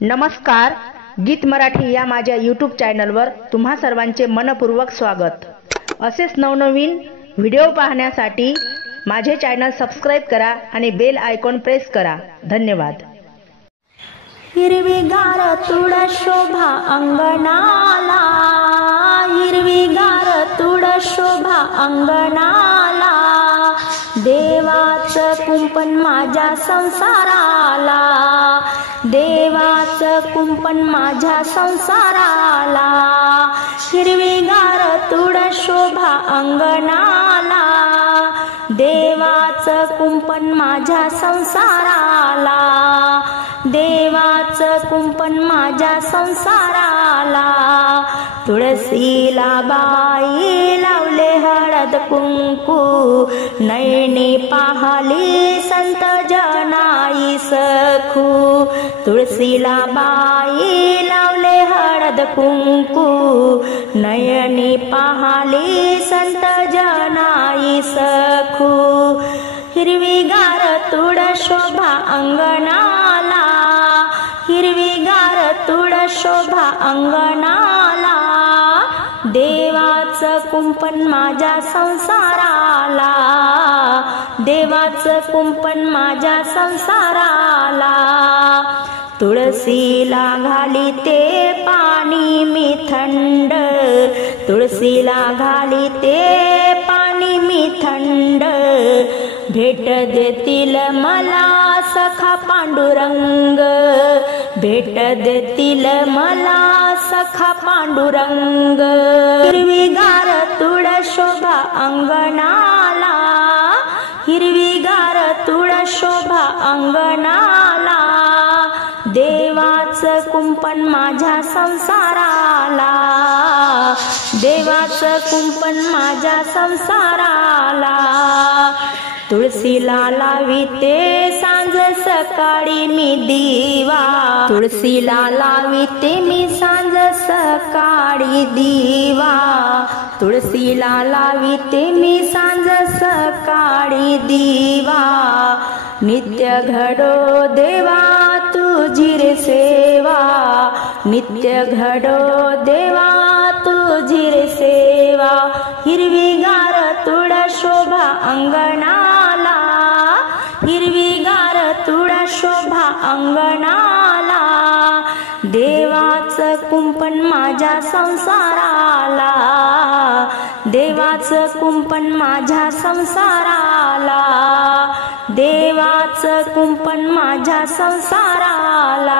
नमस्कार, गीत मराठी या माझ्या यूट्यूब चॅनलवर तुम्हा सर्वांचे मनपूर्वक स्वागत। असेच नवनवीन व्हिडिओ पाहण्यासाठी माझे चॅनल सबस्क्राइब करा आणि बेल आयकॉन प्रेस करा। धन्यवाद। हिरवीगार तुड शोभा अंगणाला, हिरवीगार तुड शोभा अंगणाला, देवाचं कुंपण माझ्या संसाराला, देवाचं कुंपण माझ्या संसाराला, हिरवीगार तुड शोभा अंगणाला, देवाचं कुंपण माझ्या संसाराला, देवाचं कुंपण माझ्या संसाराला, तुळशीला बाई लावले हळद कुंकू, नयनी पाहली संत जनाई सखू, तुळशीला बाई लावले हळद कुंकू, नयनी पाहली संत जनाई सखू, हिरवीगार तुड शोभा अंगणाला, हिरवीगार तुड शोभा अंगणाला, देवाचं कुंपण माझ्या संसाराला, देवाचं कुंपण माझ्या संसाराला, तुळशीला घाली ते पाणी मी थंड, तुळशीला घाली ते पाणी मी थंड, भेट देतील मला सखा पांडुरंग, भेट देतील मला सखा पांडुरंग, हिरवीगार तुड शोभा अंगणाला, हिरवीगार तुड शोभा अंगणाला, देवाचं कुंपण माझ्या संसाराला, देवाचं कुंपण माझ्या संसाराला, तुळशीला लाविते सांज सकाळी मी दिवा, तुळशीला लाविते मी सांज सकाळी दिवा, तुळशीला लाविते मी सांज सकाळी दिवा, नित्य घडो देवा तुझी रे सेवा, नित्य घडो देवा तुझी रे सेवा, हिरवीगार तुड शोभा अंगणाला, हिरवीगार तुड शोभा अंगणाला, देवाचं कुंपण माझ्या संसाराला, देवाचं कुंपण माझ्या संसाराला, देवाचं कुंपण माझ्या संसाराला।